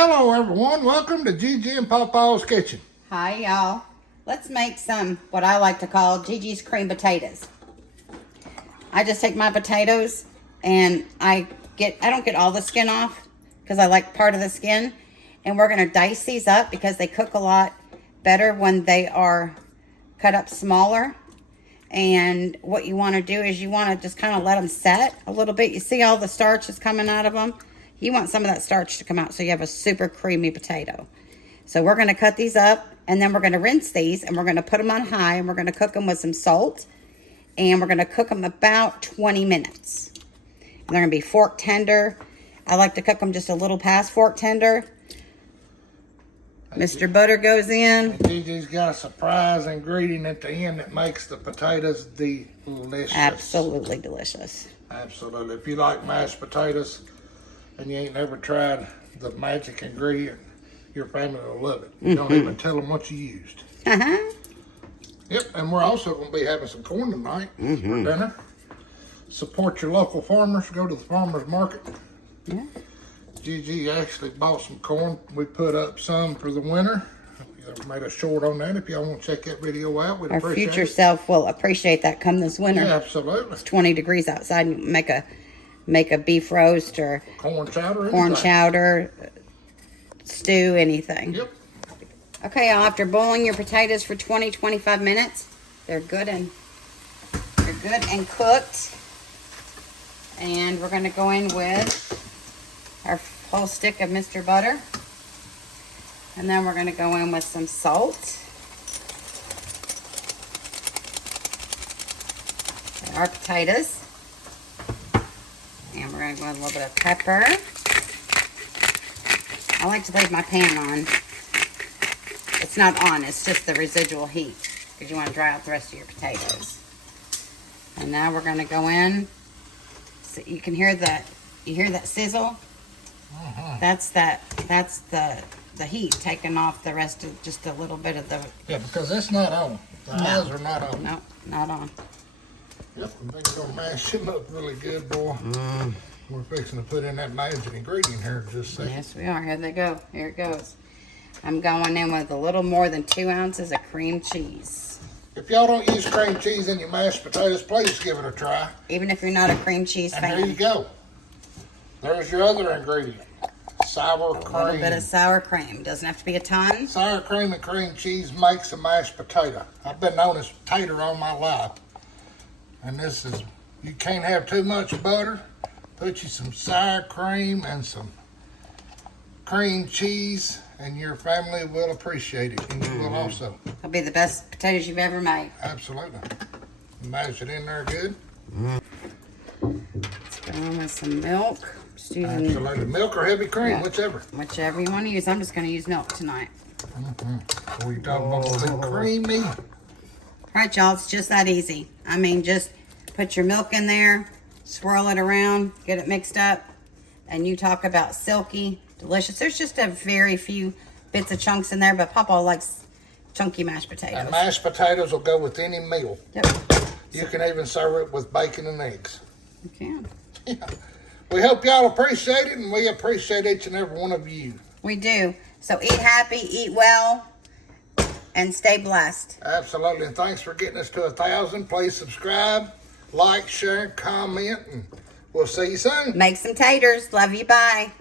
Hello everyone, welcome to Gigi and Papa's Kitchen. Hi y'all. Let's make some, what I like to call Gigi's cream potatoes. I just take my potatoes and I don't get all the skin off because I like part of the skin. And we're going to dice these up because they cook a lot better when they are cut up smaller. And what you want to do is you want to just kind of let them set a little bit. You see all the starch is coming out of them? You want some of that starch to come out so you have a super creamy potato. So we're going to cut these up and then we're going to rinse these and we're going to put them on high and we're going to cook them with some salt. And we're going to cook them about 20 minutes. And they're going to be fork tender. I like to cook them just a little past fork tender. Mr. Butter goes in. And Gigi's got a surprise ingredient at the end that makes the potatoes delicious. Absolutely delicious. Absolutely. If you like mashed potatoes and you ain't never tried the magic ingredient, your family will love it. You don't even tell them what you used. Yep, and we're also going to be having some corn tonight for dinner. Support your local farmers. Go to the farmer's market. Yeah. Gigi actually bought some corn. We put up some for the winter. We made a short on that. If y'all want to check that video out, we'd Our appreciate future it. self will appreciate that come this winter. Yeah, absolutely. It's 20 degrees outside and make a beef roast or Corn chowder. corn anything. chowder, stew, anything. Yep. Okay, y'all, after boiling your potatoes for 20-25 minutes, they're good and cooked. And we're going to go in with our whole stick of Mr. Butter. And then we're going to go in with some salt. And our potatoes. And we're going to go in with a little bit of pepper. I like to leave my pan on. It's not on, it's just the residual heat. Because you want to dry out the rest of your potatoes. And now we're going to go in. So you can hear that. You hear that sizzle? That's the heat taking off the rest of just a little bit of the. Yeah, because it's not on. The eyes are not on. No, not on. Yep, we're going to mash them up really good, boy. We're fixing to put in that magic ingredient here in just a second. Yes, we are. Here they go. Here it goes. I'm going in with a little more than 2 ounces of cream cheese. If y'all don't use cream cheese in your mashed potatoes, please give it a try. Even if you're not a cream cheese And fan. there you go. There's your other ingredient. Sour cream. A little bit of sour cream. Doesn't have to be a ton. Sour cream and cream cheese makes a mashed potato. I've been known as tater all my life. And this is, you can't have too much butter. Put you some sour cream and some cream cheese, and your family will appreciate it. And you will also. It'll be the best potatoes you've ever made. Absolutely. Mash it in there good. Let's go in with some milk. Just using Absolutely. Milk or heavy cream, whichever. whichever you want to use. I'm just going to use milk tonight. We talking about something creamy. All right, y'all. It's just that easy. I mean, just put your milk in there, swirl it around, get it mixed up, and you talk about silky, delicious. There's just a very few bits of chunks in there, but Papa likes chunky mashed potatoes. And mashed potatoes will go with any meal. Yep. You can even serve it with bacon and eggs. You can. Yeah. We hope y'all appreciate it, and we appreciate each and every one of you. We do. So eat happy, eat well, and stay blessed. Absolutely, and thanks for getting us to 1,000. Please subscribe, like, share, comment, and we'll see you soon. Make some taters. Love you. Bye.